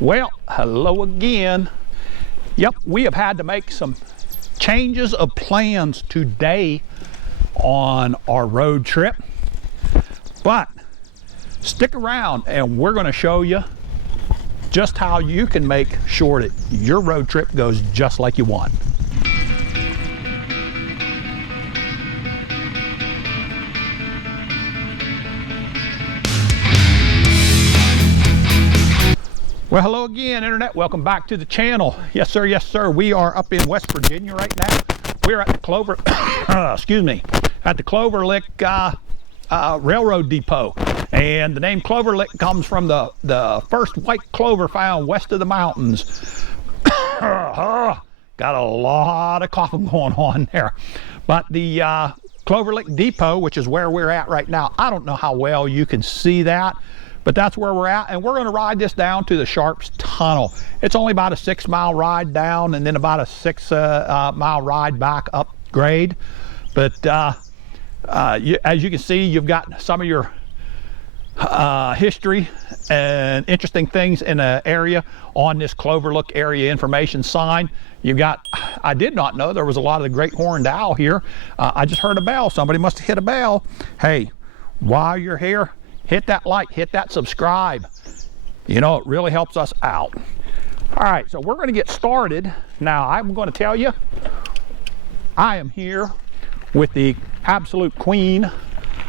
Well, hello again. Yep, we have had to make some changes of plans today on our road trip, but stick around and we're going to show you just how you can make sure that your road trip goes just like you want. Well, hello again, Internet. Welcome back to the channel. Yes, sir. Yes, sir. We are up in West Virginia right now. We're at the Clover, excuse me, at the Clover Lick Railroad Depot. And the name Clover Lick comes from the first white clover found west of the mountains. Got a lot of coughing going on there. But the Clover Lick Depot, which is where we're at right now, I don't know how well you can see that, but that's where we're at, and we're going to ride this down to the Sharps Tunnel. It's only about a 6-mile ride down and then about a 6-mile ride back up grade. But as you can see, you've got some of your history and interesting things in the area on this Clover Lick area information sign. You've got, I did not know there was a lot of the great horned owl here. I just heard a bell. Somebody must have hit a bell. Hey, while you're here, hit that like, hit that subscribe. You know, it really helps us out. All right, so we're going to get started. Now, I'm going to tell you, I am here with the absolute queen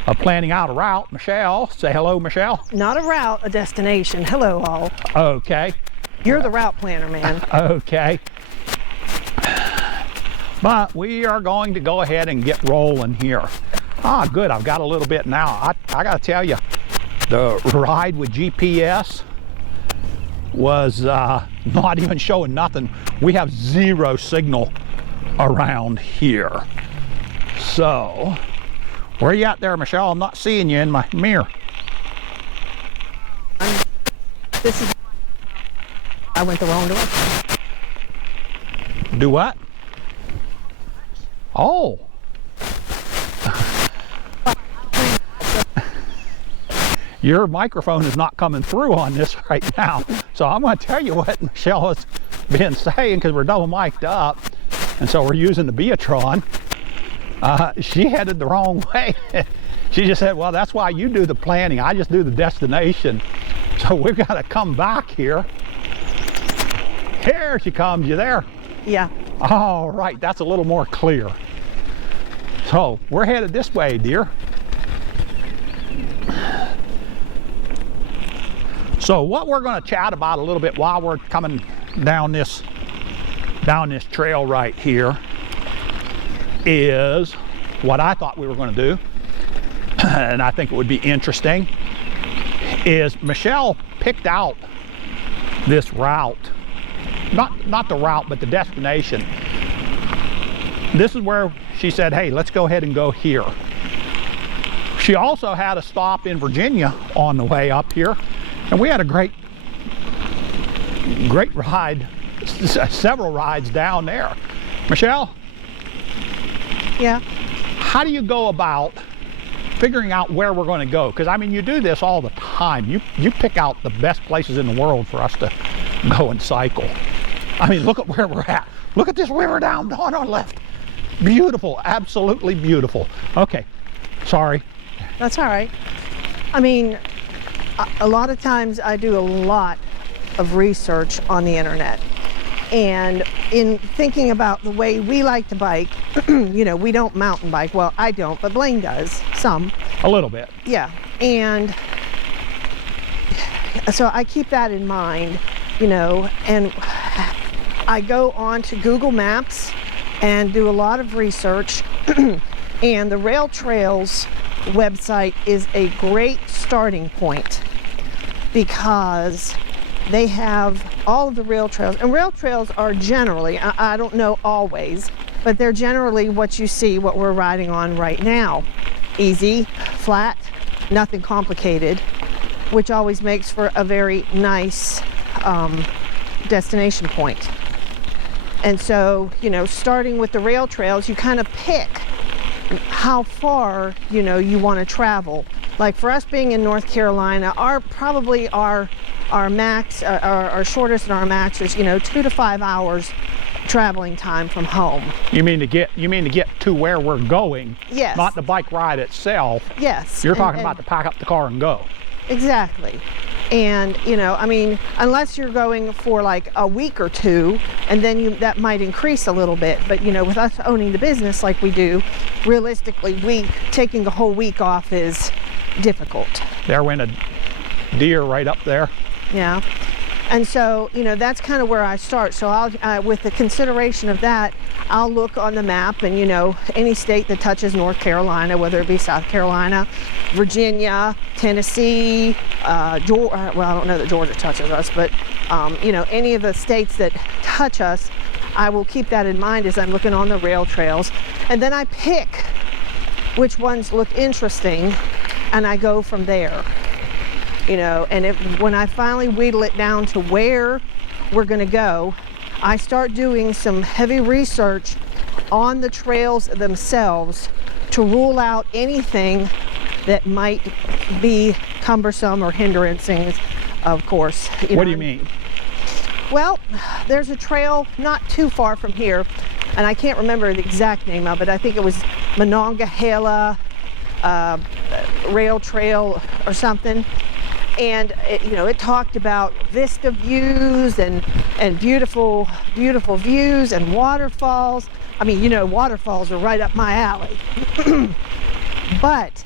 of planning out a route, Michelle. Say hello, Michelle. Not a route, a destination. Hello, all. Okay. You're the route planner, man. Okay. But we are going to go ahead and get rolling here. Ah, good. I've got a little bit now. I got to tell you, the ride with GPS was not even showing nothing. We have zero signal around here. So, where are you at there, Michelle? I'm not seeing you in my mirror. This is... I went the wrong direction. Do what? Oh. Your microphone is not coming through on this right now. So I'm going to tell you what Michelle has been saying, because we're double mic'd up. And so we're using the Beatron. She headed the wrong way. She just said, well, that's why you do the planning. I just do the destination. So we've got to come back here. Here she comes. You there? Yeah. All right. That's a little more clear. So we're headed this way, dear. So what we're going to chat about a little bit while we're coming down this trail right here is what I thought we were going to do, and I think it would be interesting, is Michelle picked out this route, not the route, but the destination. This is where she said, hey, let's go ahead and go here. She also had a stop in Virginia on the way up here, and we had a great ride, several rides down there. Michelle? Yeah? How do you go about figuring out where we're going to go? Because, I mean, you do this all the time. You pick out the best places in the world for us to go and cycle. I mean, look at where we're at. Look at this river down on our left. Beautiful, absolutely beautiful. Okay, sorry. That's all right. I mean, a lot of times I do a lot of research on the internet. And in thinking about the way we like to bike, you know, we don't mountain bike. Well, I don't, but Blaine does, some. A little bit. Yeah, and so I keep that in mind, you know, and I go on to Google Maps and do a lot of research. And the Rail Trails website is a great starting point because they have all of the rail trails, and rail trails are generally, I don't know always, but they're generally what you see, what we're riding on right now. Easy, flat, nothing complicated, which always makes for a very nice destination point. And so, you know, starting with the rail trails, you kind of pick how far, you know, you want to travel. Like for us being in North Carolina, probably our our max, our shortest and our max is, you know, 2 to 5 hours traveling time from home. You mean to get to where we're going? Yes. Not the bike ride itself. Yes. You're talking about to pack up the car and go. Exactly. And, you know, I mean, unless you're going for like a week or two, and then that might increase a little bit. But, you know, with us owning the business like we do, realistically, taking a whole week off is difficult. There went a deer right up there. Yeah. And so, you know, that's kind of where I start. So I'll, with the consideration of that, I'll look on the map and, you know, any state that touches North Carolina, whether it be South Carolina, Virginia, Tennessee, Georgia, well, I don't know that Georgia touches us, but, you know, any of the states that touch us, I will keep that in mind as I'm looking on the rail trails. And then I pick which ones look interesting, and I go from there. You know, and when I finally wheedle it down to where we're going to go, I start doing some heavy research on the trails themselves to rule out anything that might be cumbersome or hindering, of course. What do you mean? Well, there's a trail not too far from here, and I can't remember the exact name of it. I think it was Monongahela Rail Trail or something. And it, you know, it talked about vista views and beautiful views and waterfalls. I mean, you know, waterfalls are right up my alley. But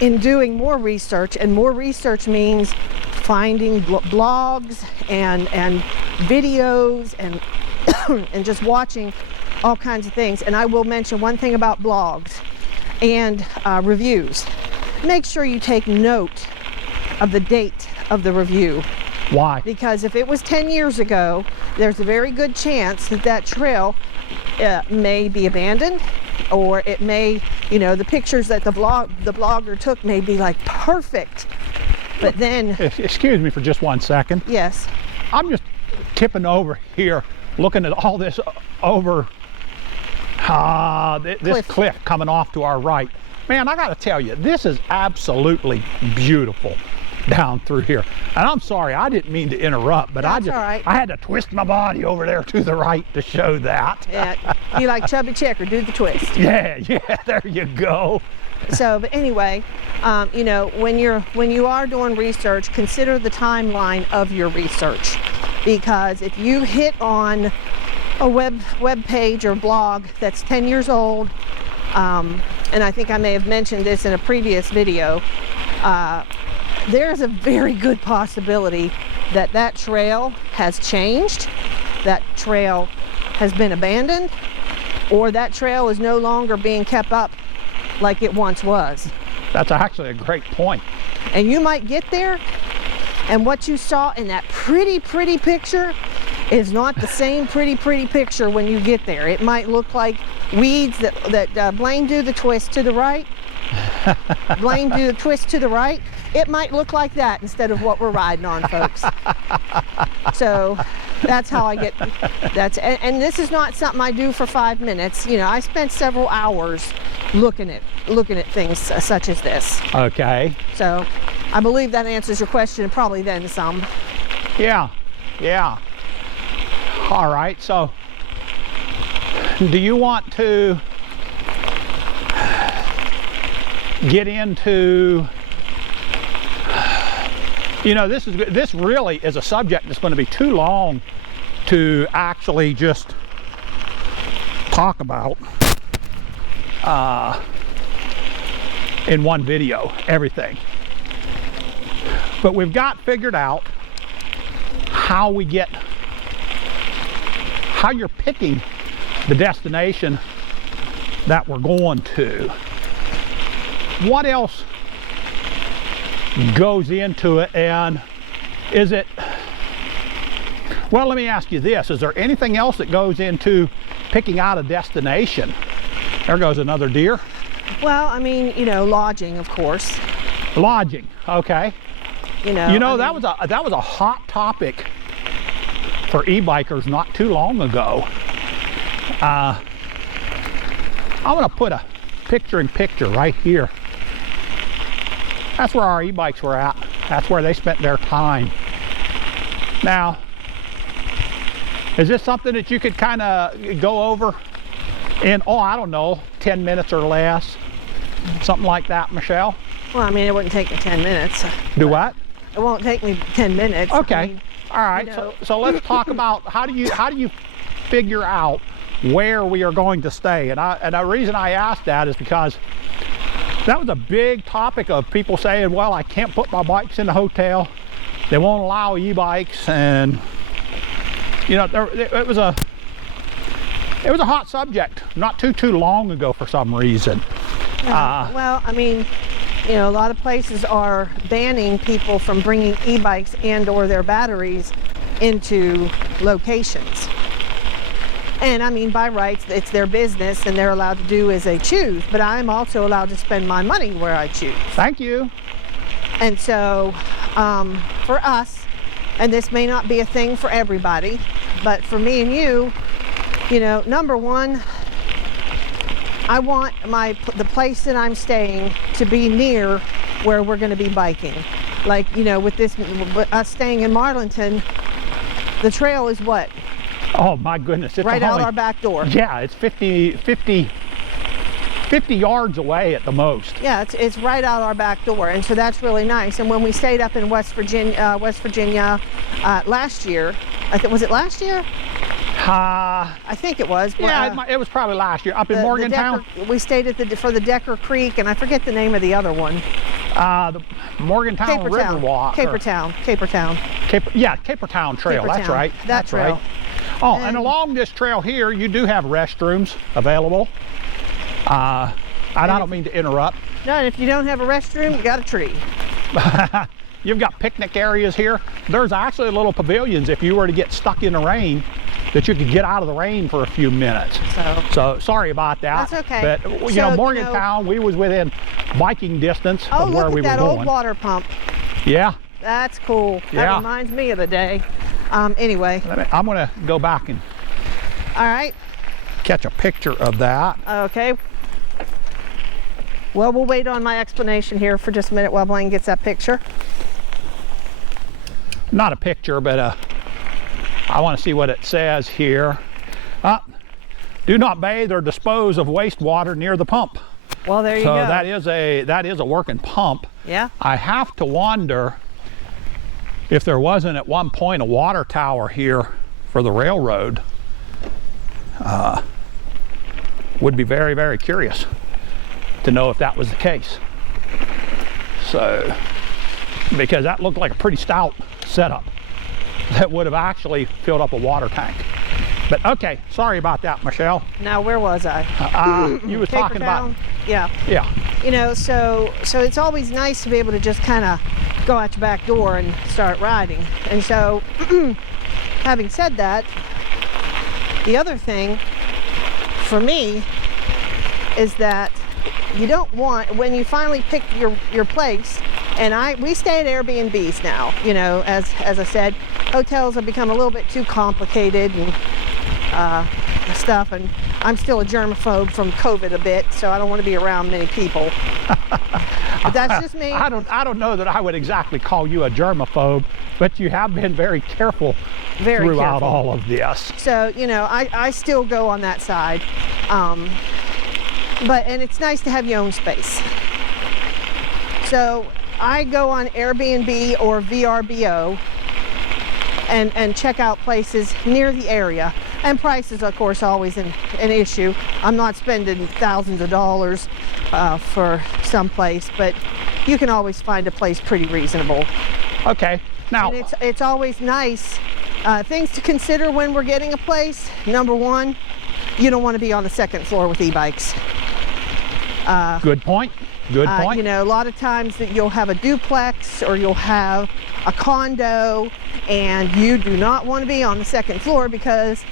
in doing more research, and more research means finding blogs and videos and and just watching all kinds of things. And I will mention one thing about blogs and reviews. Make sure you take note of the date of the review. Why? Because if it was 10 years ago, there's a very good chance that that trail may be abandoned, or it may, you know, the pictures that the blogger took may be like perfect, but then... Excuse me for just 1 second. Yes. I'm just tipping over here, looking at all this over this cliff coming off to our right. Man, I gotta tell you, this is absolutely beautiful down through here. And I'm sorry, I didn't mean to interrupt, but That's all right. I had to twist my body over there to the right to show that. Yeah, you like Chubby Checker, do the twist. Yeah, there you go. So, but anyway, you know, when you are doing research, consider the timeline of your research, because if you hit on a web page or blog that's 10 years old, and I think I may have mentioned this in a previous video, there's a very good possibility that that trail has changed, that trail has been abandoned, or that trail is no longer being kept up like it once was. That's actually a great point. And you might get there, and what you saw in that pretty picture is not the same pretty picture when you get there. It might look like weeds that Blaine, do the twist to the right. Blaine, do the twist to the right. It might look like that instead of what we're riding on, folks. So that's how I get, and this is not something I do for 5 minutes. You know, I spent several hours looking at things such as this. Okay. So I believe that answers your question, and probably then some. Yeah. All right, so do you want to get into, you know, this really is a subject that's going to be too long to actually just talk about in one video, everything. But we've got figured out how you're picking the destination that we're going to. What else goes into it, and is it, well, let me ask you this, is there anything else that goes into picking out a destination? There goes another deer. Well, I mean, you know, lodging, of course. Lodging, okay. You know, that was a hot topic for e-bikers not too long ago. I'm going to put a picture right here. That's where our e-bikes were at. That's where they spent their time. Now, is this something that you could kind of go over in, oh, I don't know, 10 minutes or less? Something like that, Michelle? Well, I mean, it wouldn't take me 10 minutes. Do what? It won't take me 10 minutes. Okay. I mean, all right. you know. So let's talk about how do you figure out where we are going to stay? And the reason I asked that is because that was a big topic of people saying, well, I can't put my bikes in the hotel. They won't allow e-bikes, and you know, it was a hot subject not too long ago for some reason. Well, I mean, you know, a lot of places are banning people from bringing e-bikes and or their batteries into locations. And I mean, by rights, it's their business and they're allowed to do as they choose, but I'm also allowed to spend my money where I choose. Thank you. And so for us, and this may not be a thing for everybody, but for me and you know, number one, I want the place that I'm staying to be near where we're going to be biking. Like, you know, with us staying in Marlinton, the trail is what? Oh my goodness. It's right out our back door. Yeah, it's 50 yards away at the most. Yeah, it's right out our back door, and so that's really nice. And when we stayed up in West Virginia last year, was it last year? I think it was. Yeah, it was probably last year up in Morgantown. We stayed at for the Decker Creek, and I forget the name of the other one. The Morgantown River Walk. Capertown. Capertown Trail. That's right. That's right. Trail. Oh, and along this trail here, you do have restrooms available. And I don't mean to interrupt. No, and if you don't have a restroom, you got a tree. You've got picnic areas here. There's actually little pavilions if you were to get stuck in the rain, that you could get out of the rain for a few minutes. So sorry about that. That's okay. But you know, Morgantown, we was within biking distance of where we were going. Oh, look at that old water pump. Yeah. That's cool. Yeah. That reminds me of the day. Anyway. I'm going to go back and all right. catch a picture of that. Okay. Well, we'll wait on my explanation here for just a minute while Blaine gets that picture. Not a picture, but I want to see what it says here. Do not bathe or dispose of wastewater near the pump. Well, there you go. go. So that is a working pump. Yeah. I have to wonder if there wasn't at one point a water tower here for the railroad. Would be very, very curious to know if that was the case. So, because that looked like a pretty stout setup that would have actually filled up a water tank. But okay, sorry about that, Michelle. Now, where was I? You were talking about. Yeah. Yeah. You know, so it's always nice to be able to just kind of go out your back door and start riding. And so, having said that, the other thing for me is that you don't want, when you finally pick your place, and we stay at Airbnbs now, you know, as I said, hotels have become a little bit too complicated and stuff, and I'm still a germaphobe from COVID a bit, so I don't want to be around many people. But that's just me. I don't know that I would exactly call you a germaphobe, but you have been very careful throughout all of this. So, you know, I still go on that side. And it's nice to have your own space. So I go on Airbnb or VRBO and check out places near the area. And price is, of course, always an issue. I'm not spending thousands of dollars for some place, but you can always find a place pretty reasonable. Okay. Now, and it's always nice. Things to consider when we're getting a place. Number one, you don't want to be on the second floor with e-bikes. Good point. Good point. You know, a lot of times that you'll have a duplex or you'll have a condo, and you do not want to be on the second floor because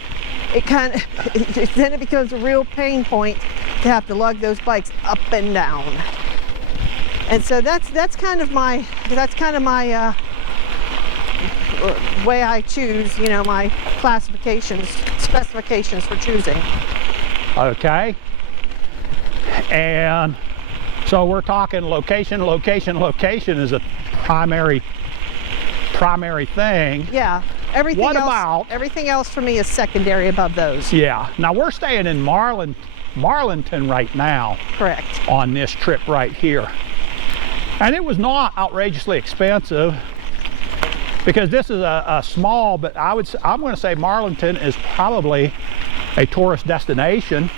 then it becomes a real pain point to have to lug those bikes up and down. And so that's kind of my way I choose, you know, my specifications for choosing. Okay. And so we're talking location. Location is a primary thing. Yeah. everything what else, about... everything else for me is secondary above those. Yeah. Now, we're staying in Marlinton right now. Correct. On this trip right here. And it was not outrageously expensive because this is a small, but I'm going to say Marlinton is probably a tourist destination.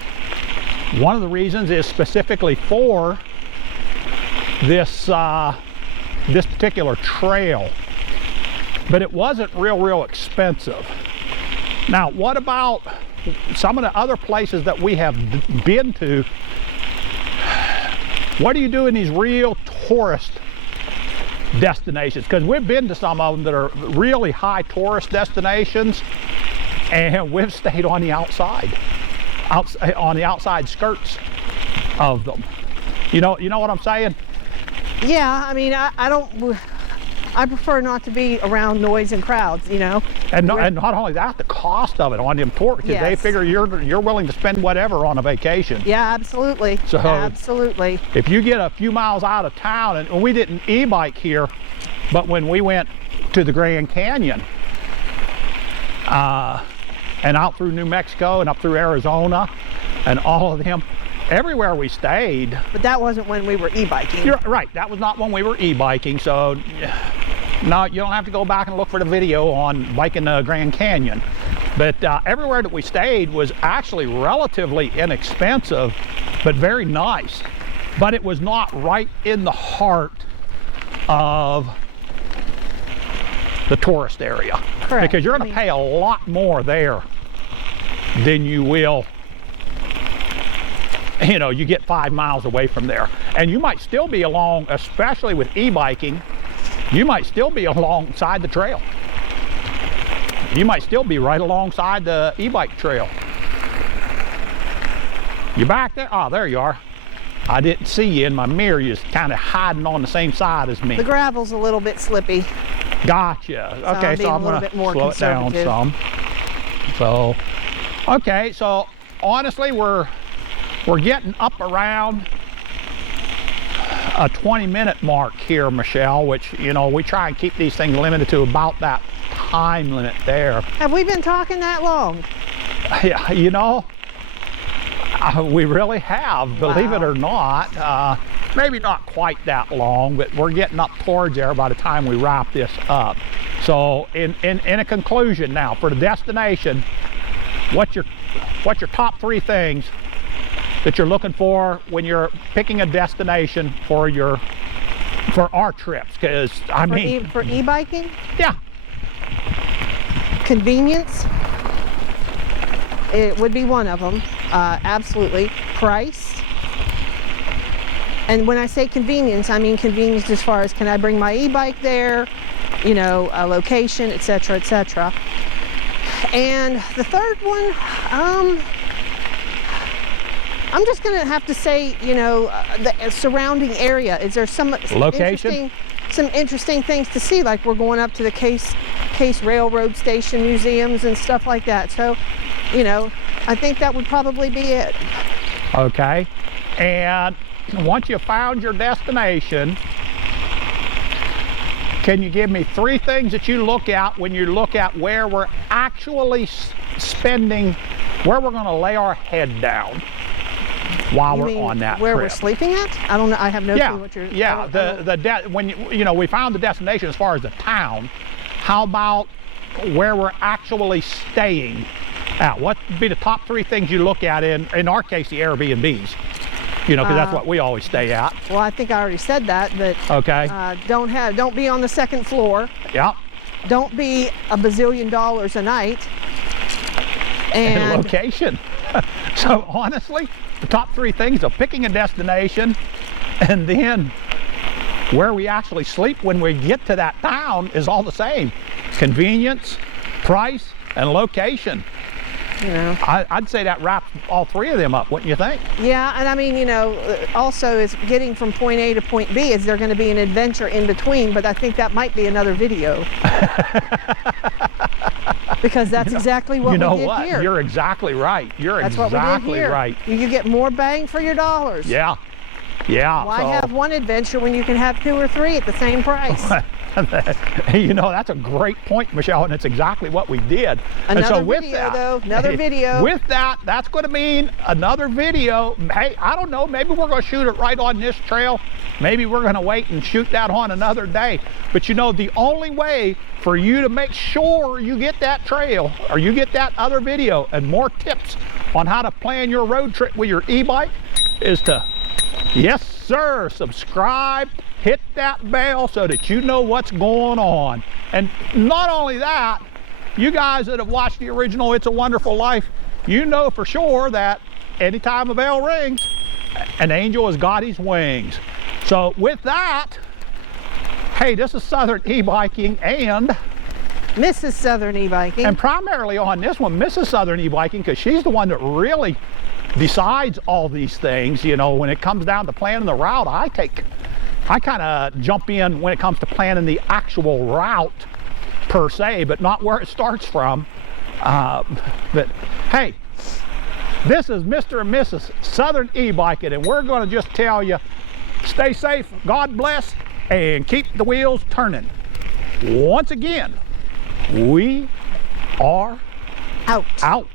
One of the reasons is specifically for this this particular trail, but it wasn't real expensive. Now, what about some of the other places that we have been to? What do you do in these real tourist destinations? Because we've been to some of them that are really high tourist destinations, and we've stayed on the outside skirts of them. You know what I'm saying? Yeah, I mean, I prefer not to be around noise and crowds, you know. And not only that, the cost of it on them tours, because they figure you're willing to spend whatever on a vacation. Yeah, absolutely. So absolutely. If you get a few miles out of town, and we didn't e-bike here, but when we went to the Grand Canyon and out through New Mexico and up through Arizona and all of them, everywhere we stayed. But that wasn't when we were e-biking. You're right, that was not when we were e-biking, so no, you don't have to go back and look for the video on biking the Grand Canyon. But everywhere that we stayed was actually relatively inexpensive, but very nice. But it was not right in the heart of the tourist area. Correct. Because you're going to pay a lot more there than you will, you know, you get 5 miles away from there. And you might still be along, especially with e-biking, you might still be alongside the trail. You might still be right alongside the e-bike trail. You back there? Oh, there you are. I didn't see you in my mirror. You're kind of hiding on the same side as me. The gravel's a little bit slippy. Gotcha. So okay, so I'm going to slow it down some. So, okay, so honestly, we're getting up around a 20-minute mark here, Michelle, which, you know, we try and keep these things limited to about that time limit there. Have we been talking that long? Yeah, you know, we really have, believe it or not. Maybe not quite that long, but we're getting up towards there by the time we wrap this up. So in a conclusion now, for the destination, what's your top 3 things that you're looking for when you're picking a destination for our trips? Because I mean, for e-biking? Yeah. Convenience, it would be one of them. Absolutely. Price. And when I say convenience, I mean convenience as far as, can I bring my e-bike there, you know, a location, etc., etc. And the third one, I'm just going to have to say, you know, the surrounding area. Is there some location? Some interesting things to see, like we're going up to the Case Railroad Station museums and stuff like that. So, you know, I think that would probably be it. Okay. And once you found your destination, can you give me 3 things that you look at when you look at where we're actually spending, where we're going to lay our head down while we're on that where trip? We're sleeping at? I don't know. I have no clue what you're. Yeah. When you know, we found the destination as far as the town. How about where we're actually staying at? What would be the top 3 things you look at in our case, the Airbnbs? You know, because that's what we always stay at. Well, I think I already said that, but okay. Don't be on the 2nd floor. Yeah. Don't be a bazillion dollars a night. And location. So honestly, the top 3 things of picking a destination and then where we actually sleep when we get to that town is all the same. Convenience, price, and location. You know, I'd say that wraps all 3 of them up, wouldn't you think? Yeah, and I mean, you know, also is getting from point A to point B, is there going to be an adventure in between? But I think that might be another video. Because that's exactly what we did here. You're exactly right. You're that's exactly what we did here. right. You get more bang for your dollars. Yeah. Yeah. Why so, have one adventure when you can have 2 or 3 at the same price? you know, that's a great point, Michelle, and it's exactly what we did. Another and so with video, that, though. Another video. With that, that's going to mean another video. Hey, I don't know. Maybe we're going to shoot it right on this trail. Maybe we're going to wait and shoot that on another day. But you know, the only way for you to make sure you get that trail or you get that other video and more tips on how to plan your road trip with your e-bike is to, yes sir, subscribe, hit that bell so that you know what's going on. And not only that, you guys that have watched the original It's a Wonderful Life, you know for sure that anytime a bell rings, an angel has got his wings. So with that, hey, this is Southern E-Biking and Mrs. Southern E-Biking. And primarily on this one, Mrs. Southern E-Biking, because she's the one that really decides all these things. You know, when it comes down to planning the route, I kind of jump in when it comes to planning the actual route per se, but not where it starts from. But hey, this is Mr. and Mrs. Southern E-Biking, and we're going to just tell you, stay safe, God bless, and keep the wheels turning. Once again, we are out.